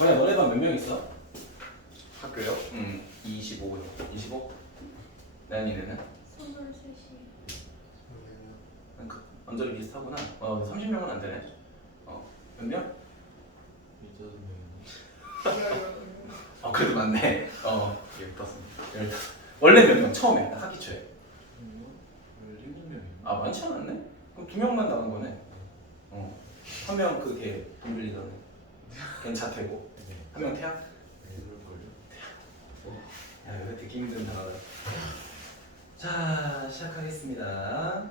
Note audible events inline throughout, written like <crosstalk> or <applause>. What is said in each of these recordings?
뭐야 너네 반 몇 명 있어? 학교요? 응 25요. 25? 나연이네는? 선물 실시. 그, 언저리 비슷하구나 어 30명은 안 되네 어몇 명? <laughs> 어 그래도 많네 어 예뻤습니다. 원래 몇 명? 처음에 딱 학기 초에 7명이요. 아 많지 않았네? 그럼 두 명만 남은 거네 어한 명 그걔 돈 빌리던 걔는 자퇴고 네. 한명 태학? 그럴걸요? 야 이거 듣기 힘든 단어다 자 시작하겠습니다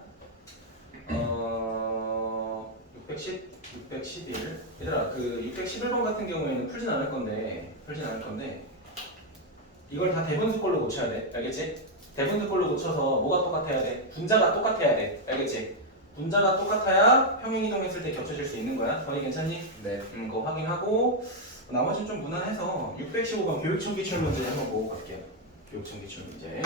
어 610? 611 얘들아 그 611번 같은 경우에는 풀진 않을 건데 풀진 않을 건데 이걸 다 대분수 걸로 고쳐야 돼 알겠지? 대분수 걸로 고쳐서 뭐가 똑같아야 돼? 분자가 똑같아야 돼 알겠지? 분자가 똑같아야 평행이동했을 때 겹쳐질 수 있는 거야 건이 괜찮니? 네. 음, 그거 확인하고 나머지는 좀 무난해서 615번 교육청 기출 문제 한번 보고 갈게요. 교육청 기출 문제.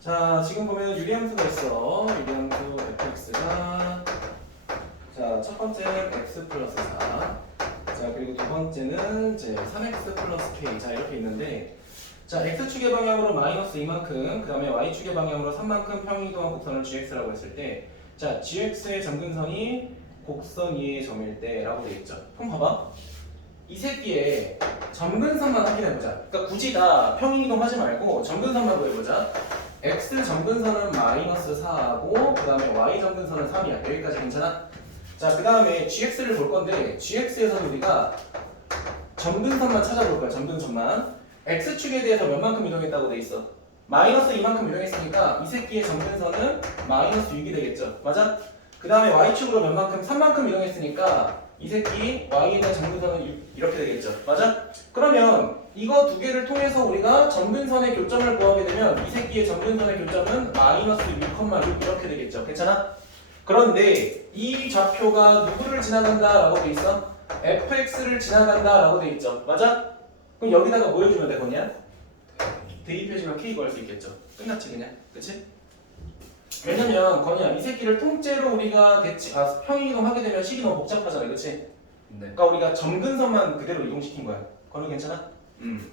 자, 지금 보면 유리함수가 있어. 유리함수 fx가 자, 첫 번째는 x 플러스 4. 자, 그리고 두 번째는 이제 3x 플러스 k. 자, 이렇게 있는데 자, x축의 방향으로 마이너스 이만큼, 그 다음에 y축의 방향으로 3만큼 평행이동한 곡선을 gx라고 했을 때 자, gx의 점근선이 곡선 위의 점일 때라고 되어 있죠. 그럼 봐봐. 이 새끼의 점근선만 확인해보자. 그러니까 굳이 다 평행이동 하지 말고 점근선만 구해보자. x 점근선은 마이너스 4하고 그 다음에 y 점근선은 3이야. 여기까지 괜찮아? 자, 그 다음에 gx를 볼 건데 gx에서는 우리가 점근선만 찾아볼 거야. 점근선만. x축에 대해서 몇만큼 이동했다고 돼 있어. 마이너스 이만큼 이동했으니까 이 새끼의 점근선은 마이너스 6이 되겠죠. 맞아? 그 다음에 y축으로 몇 만큼 3만큼 이동했으니까 이 새끼 y에 대한 점근선은 6 이렇게 되겠죠. 맞아? 그러면 이거 두 개를 통해서 우리가 점근선의 교점을 구하게 되면 이 새끼의 점근선의 교점은 마이너스 6,6 이렇게 되겠죠. 괜찮아? 그런데 이 좌표가 누구를 지나간다 라고 돼 있어? fx를 지나간다 라고 돼 있죠. 맞아? 그럼 여기다가 뭐 해주면 되거냐? 대입해주면 k 구할 수 있겠죠. 끝났지 그냥. 그치? 왜냐면 건이야 이 새끼를 통째로 우리가 대치 아 평행이동 하게 되면 식이 너무 복잡하잖아. 그치? 네. 그러니까 우리가 점근선만 그대로 이동시킨 거야. 건우 괜찮아? 음.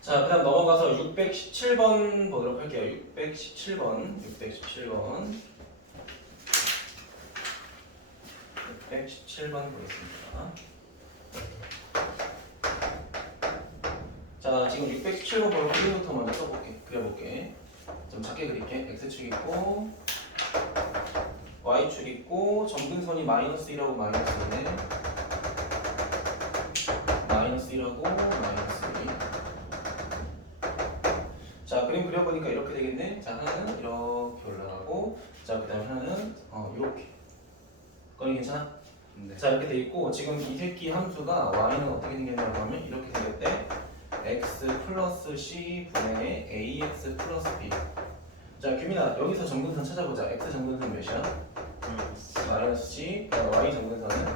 자, 그다음 넘어가서 617번 보도록 할게요. 617번, 617번, 617번 보겠습니다. 자, 지금 617번 보고 그림부터 먼저 써볼게. 그려볼게. 좀 작게 그릴게. x축 있고 y축 있고 점근선이 마이너스 1하고 마이너스 1네 마이너스 1하고 마이너스 2. 자 그림 그려보니까 이렇게 되겠네. 자 하나는 이렇게 올라가고 자 그 다음에 하나는 어 이렇게. 건이 괜찮아? 네. 자 이렇게 돼 있고 지금 이 새끼 함수가 y는 어떻게 생겼냐고 하면 이렇게 생겼대. X 플러스 c 분의 ax 플러스 b. 자 규민아 여기서 점근선 찾아보자. x 점근선 몇이야? 마이너스 c. 그다음 y 점근선은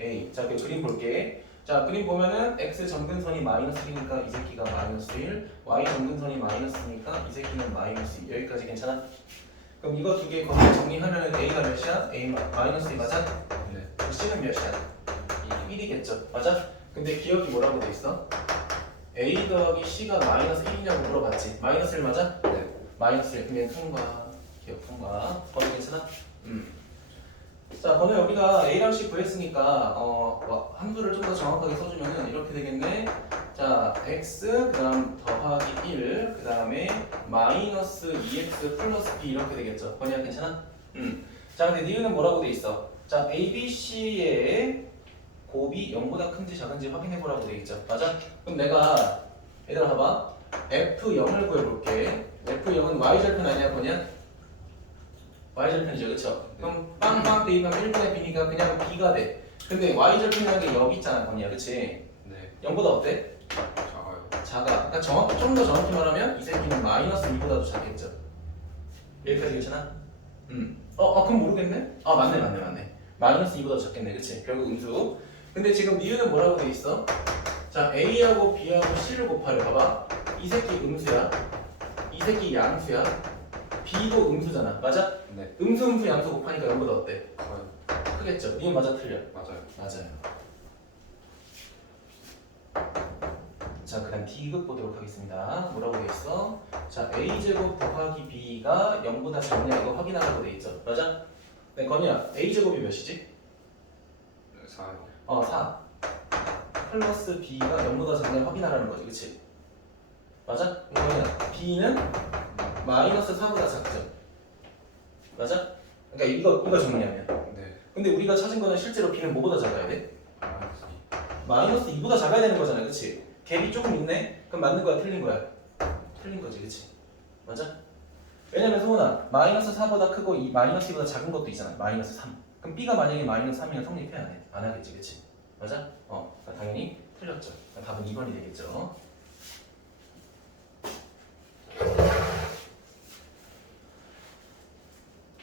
a. 자, 그 그림 볼게. 자, 그림 보면은 x 점근선이 마이너스 1이니까 이 새끼가 마이너스 1, y 점근선이 마이너스니까 이 새끼는 마이너스 2. 여기까지 괜찮아? 그럼 이거 두 개 거기 정리하면은 a가 몇이야? a 마- 마이너스 2 맞아? 네. 그 c는 몇이야? 1이겠죠. 맞아? 근데 기억이 뭐라고 돼 있어? a 더하기 c가 마이너스 1이냐고 물어봤지. 마이너스 1 맞아? 네. 마이너스 1 그냥 통과. 기억 통과. 거기 괜찮아? 음. 자, 번호 여기가 A랑 C 구했으니까 어, 와, 함수를 좀 더 정확하게 써주면은 이렇게 되겠네. 자, x 그 다음 더하기 1 그 다음에 마이너스 2x 플러스 b 이렇게 되겠죠. 번이야 괜찮아? 음. 자, 근데 니은은 뭐라고 돼 있어? 자, A, B, C의 곱이 0보다 큰지 작은지 확인해 보라고 돼 있죠. 맞아? 그럼 내가 얘들아 봐봐. F0을 구해볼게. F0은 y절편 아니야, 번이야? y절편이죠, 그쵸? 그럼 빵빵 대입하면 1분의 b니까 그냥 b가 돼. 근데 y절편이라는 게 여기 있잖아, 번이야, 그치? 네. 0보다 어때? 작아요. 작아. 그러니까 정확, 좀더 정확히 말하면 이 새끼는 마이너스 2보다도 작겠죠. 여기까지 괜찮아? 음. 어, 어, 그럼 모르겠네? 아, 맞네, 맞네, 맞네. 마이너스 2보다 작겠네, 그치? 결국 음수. 근데 지금 니은은 뭐라고 돼 있어? 자, A하고 B하고 C를 곱하래. 봐봐. 이 새끼 음수야. 이 새끼 양수야. B도 음수잖아. 맞아? 네. 음수 음수 양수 곱하니까 0보다 어때? 커요. 크겠죠? 이건 맞아 틀려? 맞아요. 맞아요. 자, 그다음 D급 보도록 하겠습니다. 뭐라고 돼 있어? 자, A 제곱 더하기 B가 0보다 작냐 이거 확인하라고 돼 있죠. 맞아? 네, 건이야. A 제곱이 몇이지? 네, 4요. 어, 4. 플러스 B가 0보다 작냐 확인하라는 거지, 그치? 맞아? 건이야. B는 마이너스 4보다 작죠. 맞아? 그러니까 이거 이거 정리하면. 네. 근데 우리가 찾은 거는 실제로 B는 뭐보다 작아야 돼? 마이너스 2. 마이너스 2보다 작아야 되는 거잖아, 그치? 갭이 조금 있네? 그럼 맞는 거야, 틀린 거야? 틀린 거지, 그치? 맞아? 왜냐면 소은아, 마이너스 4보다 크고 이 마이너스 2보다 작은 것도 있잖아, 마이너스 3. 그럼 B가 만약에 마이너스 3이면 성립해, 안 해? 안 하겠지, 그치? 맞아? 어, 당연히 틀렸죠. 답은 2번이 되겠죠.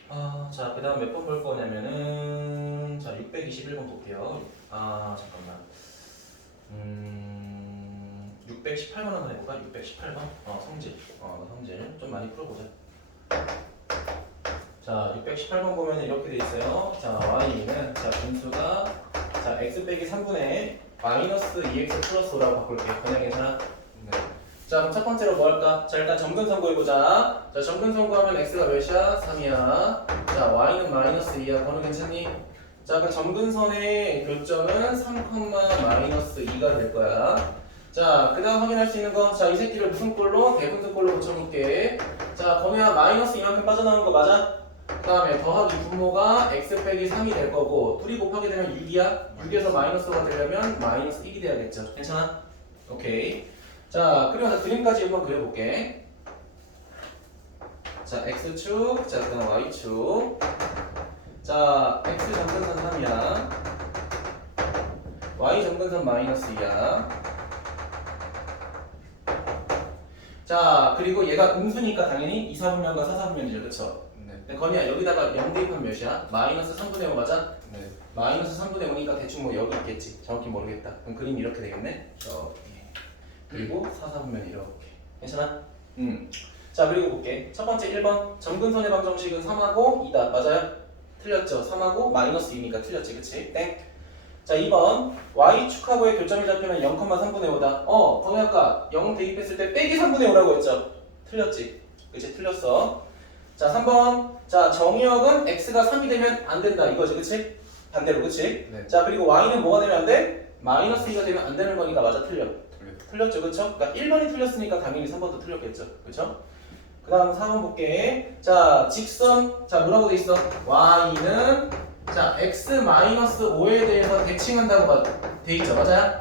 아, 자, 그 다음 몇 번 볼 거냐면은, 자, 621번 볼게요. 아, 잠깐만. 음, 618번 한번 해볼까? 618번? 어, 성질. 어, 성질. 좀 많이 풀어보자. 자, 618번 보면 이렇게 돼 있어요. 자, y는, 자, 분수가, 자, x 빼기 3분의 마이너스 2x 플러스 5라고 바꿀게. 그냥 괜찮아? 네. 자, 그럼 첫 번째로 뭐 할까? 자, 일단 점근선 구해보자. 자, 점근선 구하면 x가 몇이야? 3이야. 자, y는 마이너스 2야. 번호 괜찮니? 자, 그 점근선의 교점은 3, 마이너스 2가 될 거야. 자, 그 다음 확인할 수 있는 거. 자, 이 새끼를 무슨 꼴로? 대분수 꼴로 붙여볼게. 자, 범위야 마이너스 이만큼 빠져나온 거 맞아? 그 다음에 더하기 분모가 x 빼기 3이 될 거고 둘이 곱하게 되면 6이야? 6에서 마이너스가 되려면 마이너스 1이 돼야겠죠. 괜찮아? 오케이. 자 그러면 그림까지 한번 그려볼게. 자 x축 자 그다음 y축. 자 x 점근선 3이야. y 점근선 마이너스 2야. 자 그리고 얘가 음수니까 당연히 2, 4분면과 4, 4분면이죠. 그쵸? 네. 근데 건이야 여기다가 0 대입하면 몇이야? 마이너스 3분의 5 맞아? 네. 마이너스 3분의 5니까 대충 뭐 여기 있겠지 정확히 모르겠다 그럼 그림이 이렇게 되겠네 이렇게 그리고 4, 4분면 이렇게 괜찮아? 음 자 그리고 볼게 첫 번째 1번 점근선의 방정식은 3하고 2다 맞아요? 틀렸죠 3하고 마이너스 2니까 틀렸지 그치? 땡 자 2번 y축하고의 교점이 잡히면 0,3분의 5다 어 아까 0 대입했을 때 빼기 3분의 5라고 했죠? 틀렸지 그치 틀렸어 자 3번 자 정의역은 x가 3이 되면 안 된다 이거지 그치? 반대로 그치? 네. 자 그리고 y는 뭐가 되면 안 돼? 마이너스 2가 되면 안 되는 거니까 맞아 틀려 틀려. 틀렸죠 그쵸? 그러니까 1번이 틀렸으니까 당연히 3번도 틀렸겠죠 그쵸? 그 다음 4번 볼게 자 직선 자 뭐라고 돼 있어? y는 자 x 마이너스 5에 대해서 대칭한다고 봐- 돼 있죠 맞아요?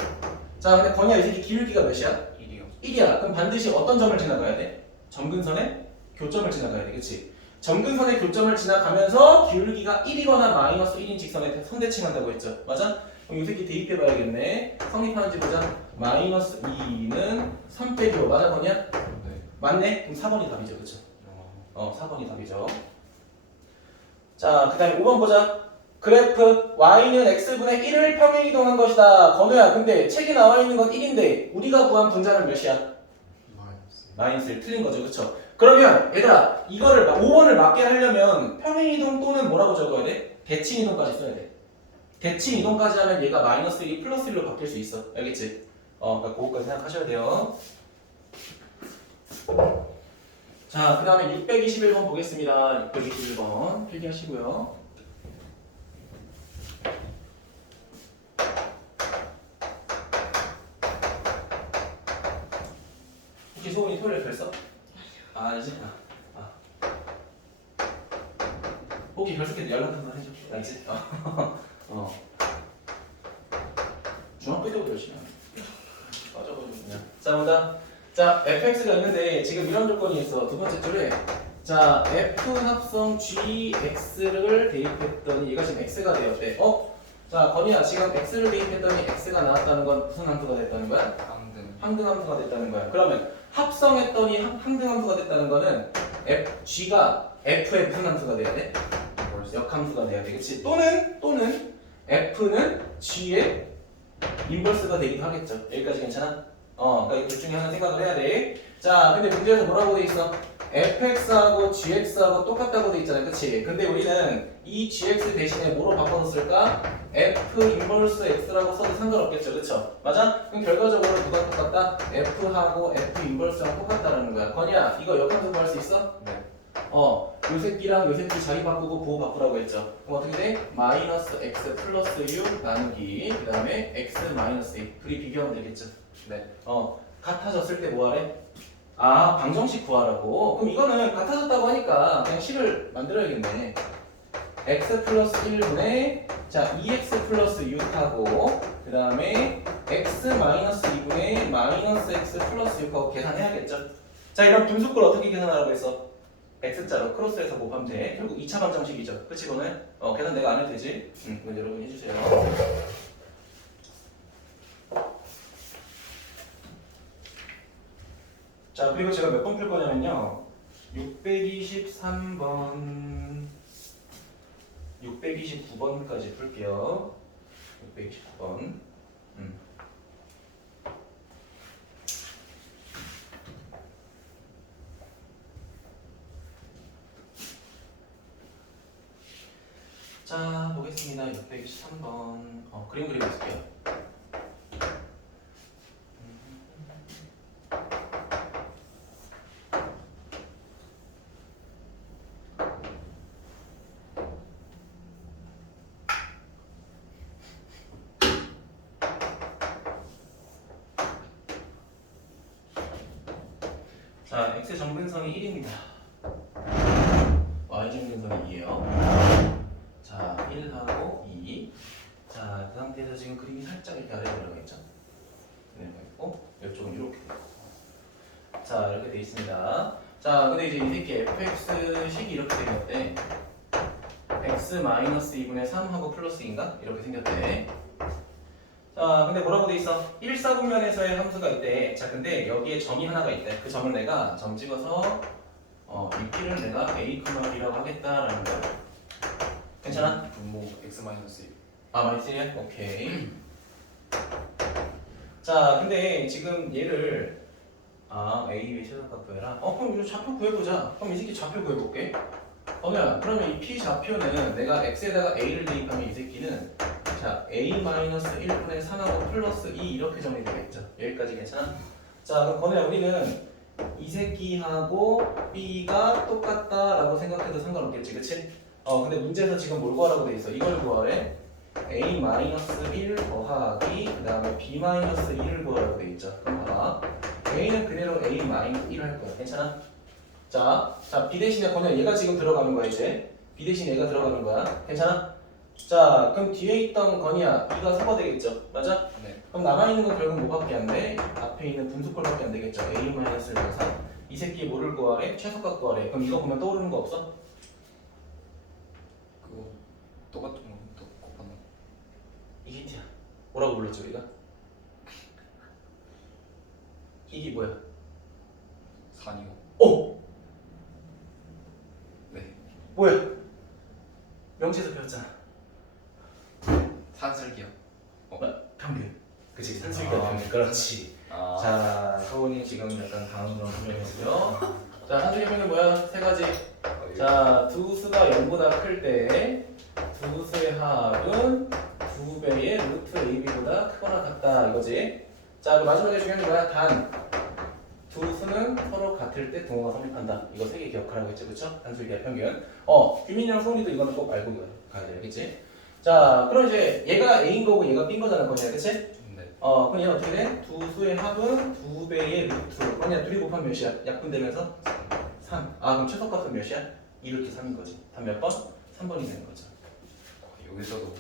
자 근데 건이야 이 새끼 기울기가 몇이야? 1이요. 1이야. 그럼 반드시 어떤 점을 지나가야 돼? 점근선의 교점을 지나가야 돼. 그치? 점근선의 교점을 지나가면서 기울기가 1이거나 마이너스 1인 직선에 선대칭한다고 했죠. 맞아? 그럼 이 새끼 대입해 봐야겠네. 성립하는지 보자. 마이너스 2는 3 빼기 5. 맞아, 거냐? 네. 맞네? 그럼 4번이 답이죠. 그쵸? 어. 어, 4번이 답이죠. 자, 그 다음에 5번 보자. 그래프 y는 x분의 1을 평행 이동한 것이다. 건우야, 근데 책에 나와 있는 건 1인데 우리가 구한 분자는 몇이야? 마이너스. 마이너스 1 틀린 거죠, 그쵸? 그러면 얘들아 이거를 5번을 맞게 하려면 평행 이동 또는 뭐라고 적어야 돼? 대칭 이동까지 써야 돼. 대칭 이동까지 하면 얘가 마이너스 1이 플러스 1로 바뀔 수 있어, 알겠지? 어, 그러니까 그거까지 생각하셔야 돼요. 자, 그 다음에 621번 보겠습니다. 621번 필기하시고요. 혹시 소은이 토요일에 뵀어? 아, 아니지? 아, 아. 결석해 때 연락 한번 해줘. 알지? 어. <laughs> 어. 중학교 때부터 열심히 하네. 빠져가지고 그냥. 자, 보자. 자, fx가 있는데 지금 이런 조건이 있어. 두 번째 줄에 자, f 합성 gx를 대입했더니 얘가 지금 x가 되었대. 어? 자, 건이야. 지금 x를 대입했더니 x가 나왔다는 건 무슨 함수가 됐다는 거야? 상등. 항등함수가 됐다는 거야. 그러면 합성했더니 함- 항등함수가 됐다는 거는 f, g가 f의 분함수가 돼야 돼. 역함수가 돼야 돼. 그치? 또는 또는 f는 g의 인버스가 되기도 하겠죠. 여기까지 괜찮아? 어, 그러니까 이둘 중에 하나 생각을 해야 돼. 자, 근데 문제에서 뭐라고 돼 있어? Fx하고 gx하고 똑같다고 돼 있잖아요. 그치? 근데 우리는 이 gx 대신에 뭐로 바꿔줬을까? f 인버스 x라고 써도 상관없겠죠. 그쵸? 맞아? 그럼 결과적으로 누가 똑같다? f하고 f 인버스랑 똑같다라는 거야. 건이야, 이거 역함수 구할 수 있어? 네. 어, 요 새끼랑 요 새끼 자리 바꾸고 부호 바꾸라고 했죠. 그럼 어떻게 돼? 마이너스 x 플러스 u 나누기 그 다음에 x 마이너스 2 둘이 비교하면 되겠죠. 네. 어, 같아졌을 때 뭐하래? 아, 방정식 구하라고? 그럼 이거는 같아졌다고 하니까 그냥 식을 만들어야겠네. x 플러스 1분의 자 2x 플러스 6하고 그 다음에 x 마이너스 2분의 마이너스 x 플러스 6하고 계산해야겠죠. 자 이런 분수꼴 어떻게 계산하라고 했어? x자로 크로스해서 곱하면 돼. 결국 2차 방정식이죠. 그치 이거는? 어 계산 내가 안 해도 되지? 응, 이건 여러분 해주세요. 자 그리고 제가 몇 번 풀 거냐면요. 623번. 629번까지 풀게요. 629번. 음. 자 보겠습니다 623번 어, 그림 그리고 있을게요 자, x 정근성이 1입니다. y 정근성이 2예요. 자, 1하고 2. 자, 그 상태에서 지금 그림이 살짝 이렇게 아래로 내려가 있죠. 내려가 있고, 이쪽은 이렇게 돼 있고. 자, 이렇게 돼 있습니다. 자, 근데 이제 이 새끼 fx 식이 이렇게 생겼대. x 2분의 3하고 플러스 2인가? 이렇게 생겼대. 자, 근데 뭐라고 돼 있어? 1사분면에서의 함수가 있대. 자, 근데 여기에 점이 하나가 있대. 그 점을 내가 점 찍어서 어, 이 P를 내가 A, B라고 하겠다라는 거야. 괜찮아? 분모 x 마이너스 1. 아, 마이너스야? 오케이. <clears throat> 자, 근데 지금 얘를 아, A, B 최소값 구해라. 어, 그럼 이거 좌표 구해보자. 그럼 이 새끼 좌표 구해볼게. 어야, 그러면 이 P 좌표는 내가 X에다가 A를 대입하면 이 새끼는 자, A-1분의 3하고 플러스 2 이렇게 정리되겠죠. 여기까지 괜찮아? 자, 그럼 건우야 우리는 이 새끼하고 B가 똑같다라고 생각해도 상관없겠지, 그치? 어, 근데 문제에서 지금 뭘 구하라고 돼 있어? 이걸 구하래. A-1 더하기 그 다음에 B-1을 구하라고 돼 있죠. 그럼 봐봐. A는 그대로 A-1 할 거야. 괜찮아? 자, 자 B 대신에 건우야 얘가 지금 들어가는 거야 이제. B 대신 얘가 들어가는 거야. 괜찮아? 자, 그럼 뒤에 있던 건이야. B가 4가 되겠죠. 맞아? 네. 그럼 남아 있는 건 결국 뭐밖에 안 돼? 앞에 있는 분수꼴밖에 안 되겠죠. A-1 3. 이 새끼 뭐를 구하래? 최소값 구하래. 그럼 이거 보면 떠오르는 거 없어? 그거 똑같은 거또 곱하는 거. 이 힌트야. 뭐라고 불렀죠 우리가? 이게 뭐야? 4니고. 오! 네. 뭐야? 명치에서 배웠잖아. 산술기요. 평균. 그치, 아. 산술기가 평균. 그렇지. 아. 자, 서훈이 지금 약간 당황스러운 표정이었고요. <laughs> 자, 산술기 평균 뭐야? 세 가지. 자, 두 수가 0보다 클 때 두 수의 합은 두 배의 루트 AB보다 크거나 같다 이거지. 자, 그 마지막에 중요한 게 뭐야? 단. 두 수는 서로 같을 때 동호가 성립한다. 이거 세 개 기억하라고 했죠, 그렇죠? 단술기의 평균. 어, 규민이랑 성리도 이거는 꼭 알고 가야 돼, 알겠지? 자, 그럼 이제 얘가 A인 거고 얘가 B인 거잖아, 거냐, 그치? 네. 어, 그럼 얘는 어떻게 돼? 두 수의 합은 두 배의 루트. 아니야, 둘이 곱하면 몇이야? 약분되면서 3. 아, 그럼 최소값은 몇이야? 2 루트 3인 거지. 단몇 번? 3번이 되는 거죠. 어, 여기서도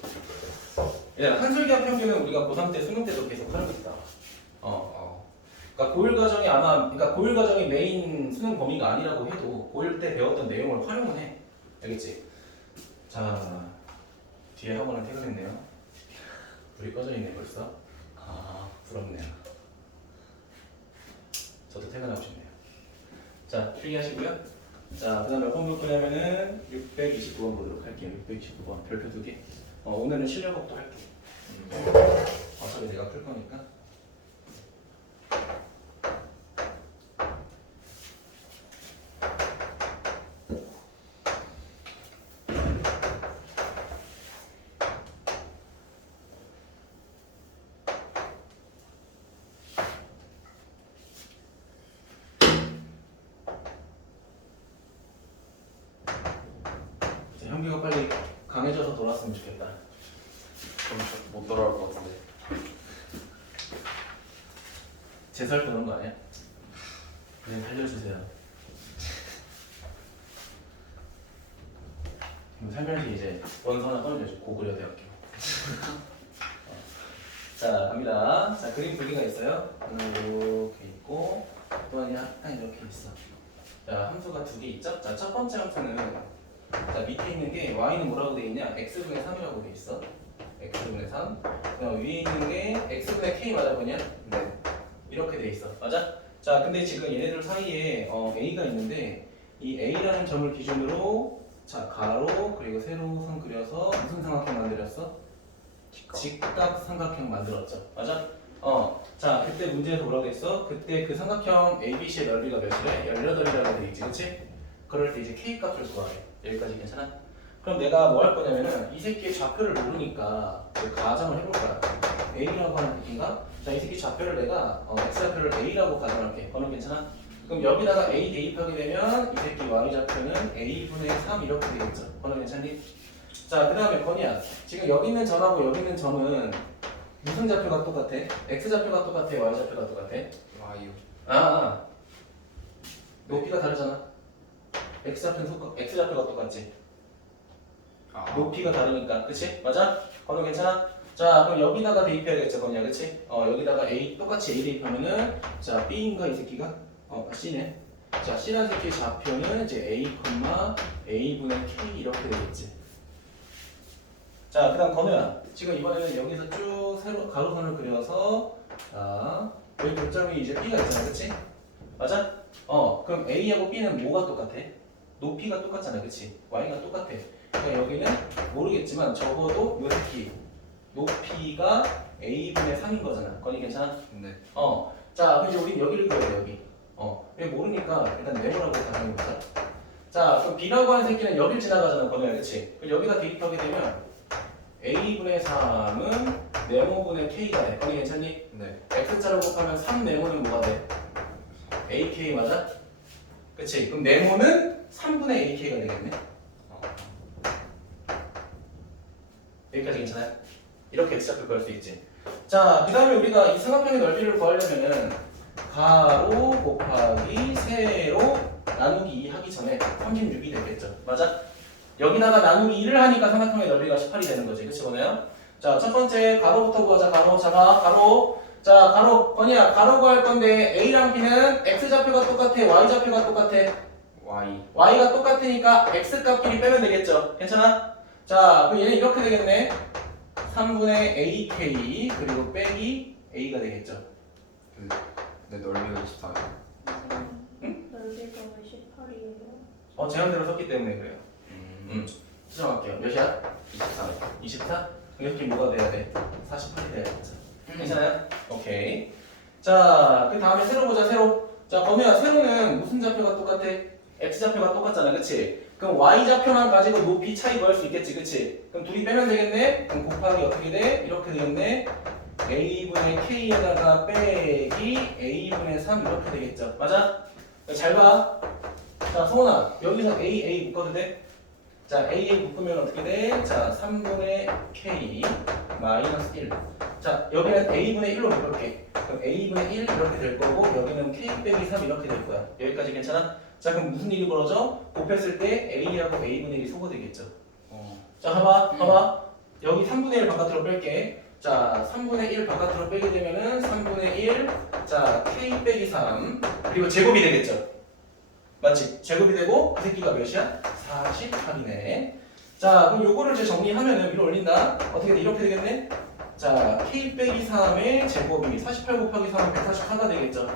예, 한술기한 평균은 우리가 고3 때 수능 때도 계속 하고 있다. 어. 어. 그러니까 고일 과정이 아마 그러니까 고일 과정이 메인 수능 범위가 아니라고 해도 고일 때 배웠던 내용을 활용은 해. 알겠지? 자, 뒤에 학원은 퇴근했네요. 불이 꺼져 있네 벌써. 아, 부럽네요. 저도 퇴근하고 싶네요. 자, 필기하시고요. 자, 그다음에 볼 거냐면은 629번 보도록 할게요. 629번 별표 두 개. 어, 오늘은 실력업도 할게. 음, 어차피 내가 풀 거니까. 현기가 빨리 강해져서 돌아왔으면 좋겠다. 좀못 돌아올 것 같은데. 제살 보는 거 아니야? 그냥 살려주세요. 그럼 살면서 이제 원서 하나 꺼내줘. 고구려 대학교. 어. 자 갑니다. 자 그림 두 개가 있어요. 하나 이렇게 있고 또 하나 딱 이렇게 있어. 자 함수가 두 개 있죠? 자 첫 번째 함수는 자 밑에 있는 게 y는 뭐라고 돼 있냐? x분의 3이라고 돼 있어. x분의 3. 그다음 위에 있는 게 x분의 k 맞아 보냐? 네. 이렇게 돼 있어. 맞아? 자, 근데 지금 얘네들 사이에 어, A가 있는데 이 A라는 점을 기준으로 자, 가로 그리고 세로 선 그려서 무슨 삼각형 만들었어? 직각 삼각형 만들었죠. 맞아? 어. 자, 그때 문제에서 뭐라고 했어? 그때 그 삼각형 ABC의 넓이가 몇이래? 18이라고 돼 있지. 그치? 그럴 때 이제 K 값을 구하래. 여기까지 괜찮아? 그럼 내가 뭐 할 거냐면은 이 새끼의 좌표를 모르니까 그 가정을 해볼 거야. A라고 하는 새끼인가? 자, 이 새끼 좌표를 내가 어, X좌표를 A라고 가정할게. 번호 괜찮아? 그럼 여기다가 A 대입하게 되면 이 새끼 Y 좌표는 A분의 3 이렇게 되겠죠. 번호 괜찮니? 자, 그 다음에 건이야. 지금 여기 있는 점하고 여기 있는 점은 무슨 좌표가 똑같아? X 좌표가 똑같아? Y 좌표가 똑같아? 와이요. 아, 아. 높이가 다르잖아. X 좌표는 속- X 좌표가 똑같지. 아. 높이가 다르니까, 그치? 맞아? 건우 괜찮아? 자, 그럼 여기다가 대입해야겠죠, 건이야, 그치? 어, 여기다가 A, 똑같이 A 대입하면은, 자, B인가, 이 새끼가? 어, C네. 자, C라는 새끼의 좌표는 이제 A, A분의 K 이렇게 되겠지. 자, 그 다음 건우야. 지금 이번에는 여기서 쭉 세로, 가로선을 그려서, 자, 여기 교점이 이제 B가 있잖아, 그치? 맞아? 어, 그럼 A하고 B는 뭐가 똑같아? 높이가 똑같잖아, 그치? Y가 똑같아. 그러니까 여기는 모르겠지만 적어도 요 새끼 높이가 a분의 3인 거잖아. 건이 괜찮아? 네. 어. 자, 그럼 이제 우린 여기를 그려야 돼, 여기. 어. 왜 모르니까 일단 네모라고 가정해보자. 자, 그럼 b라고 하는 새끼는 여길 지나가잖아, 건이야, 그치? 그럼 여기다 대입하게 되면 a분의 3은 네모분의 k가 돼. 건이 괜찮니? 네. x자로 곱하면 3 네모는 뭐가 돼? ak 맞아? 그치? 그럼 네모는 3분의 ak가 되겠네. 어. 여기까지 괜찮아요? 이렇게 X좌표 구할 수 있지. 자, 그 다음에 우리가 이 삼각형의 넓이를 구하려면은 가로 곱하기 세로 나누기 2 하기 전에 36이 되겠죠. 맞아? 여기다가 나누기 2를 하니까 삼각형의 넓이가 18이 되는 거지. 그치, 보나요? 자, 첫 번째 가로부터 구하자. 가로 잡아. 가로. 자, 가로. 건이야. 가로 구할 건데 A랑 B는 X좌표가 똑같아. Y좌표가 똑같아. 와이. y가 똑같으니까 x 값끼리 빼면 되겠죠. 괜찮아? 자, 그럼 얘는 이렇게 되겠네. 3분의 ak 그리고 빼기 a가 되겠죠. 네 넓이가 24. 응? 넓이가 18이에요. 어, 제한대로 썼기 때문에 그래요. 음. 음. 수정할게요. 몇이야? 24. 24? 이렇게 뭐가 돼야 돼? 48이 돼야겠죠. 괜찮아요? 오케이. 자, 그 다음에 세로 보자, 세로. 자, 범위야, 세로는 무슨 좌표가 똑같아? X좌표가 똑같잖아, 그치? 그럼 y좌표만 가지고 높이 차이 구할 수 있겠지, 그치? 그럼 둘이 빼면 되겠네? 그럼 곱하기 어떻게 돼? 이렇게 되겠네? a분의 k에다가 빼기 a분의 3 이렇게 되겠죠. 맞아? 잘 봐. 자, 소원아, 여기서 a, a 묶어도 돼? 자, a, a 묶으면 어떻게 돼? 자, 3분의 k 마이너스 1. 자, 여기는 a분의 1로 묶을게. 그럼 a분의 1 이렇게 될 거고 여기는 k 빼기 3 이렇게 될 거야. 여기까지 괜찮아? 자, 그럼 무슨 일이 벌어져? 곱했을 때 a하고 a분의 1이 소거되겠죠. 어. 자, 봐봐, 봐봐. 여기 3분의 1 바깥으로 뺄게. 자, 3분의 1 바깥으로 빼게 되면은 3분의 1, 자, k 빼기 3 그리고 제곱이 되겠죠. 맞지? 제곱이 되고 그 새끼가 몇이야? 48이네. 자, 그럼 요거를 이제 정리하면은 위로 올린다. 어떻게 돼? 이렇게 되겠네? 자, k 빼기 3의 제곱이 48 곱하기 3은 144가 되겠죠.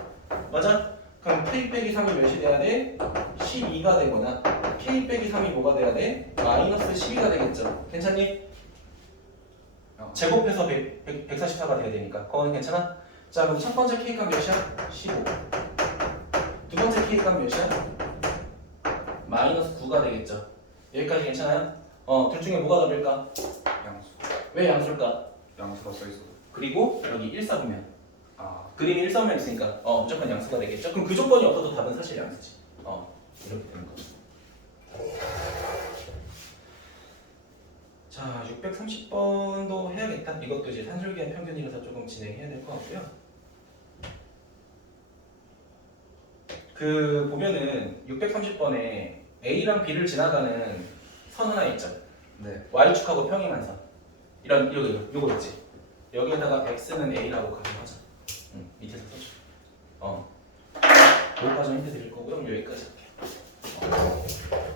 맞아? 그럼 k 빼기 3이 몇이 돼야 돼? 12가 되거나 k 빼기 3이 뭐가 돼야 돼? 마이너스 12가 되겠죠. 괜찮니? 어. 제곱해서 100, 100, 144가 돼야 되니까. 그거는 괜찮아? 자, 그럼 첫 번째 k 값 몇이야? 15. 두 번째 k 값 몇이야? 마이너스 9가 되겠죠. 여기까지 괜찮아요? 어, 둘 중에 뭐가 더일까? 양수. 왜 양수일까? 양수가 써 있어. 그리고 여기 1사분면. 아. 그림이 1사분면 있으니까 어, 무조건 양수가 되겠죠. 그럼 그 조건이 없어도 답은 사실 양수지. 어, 이렇게 되는 거. 630번도 해야겠다. 이것도 이제 산술기한 평균이라서 조금 진행해야 될 것 같고요. 그 보면은 630번에 A랑 B를 지나가는 선 하나 있죠. 네. Y축하고 평행한 선. 이런 이거 이거 요거 있지. 여기에다가 X는 A라고 가정하자. 응, 밑에서 써줘. 어. 여기까지 힌트 드릴 거고요. 그럼 여기까지 할게요. 어.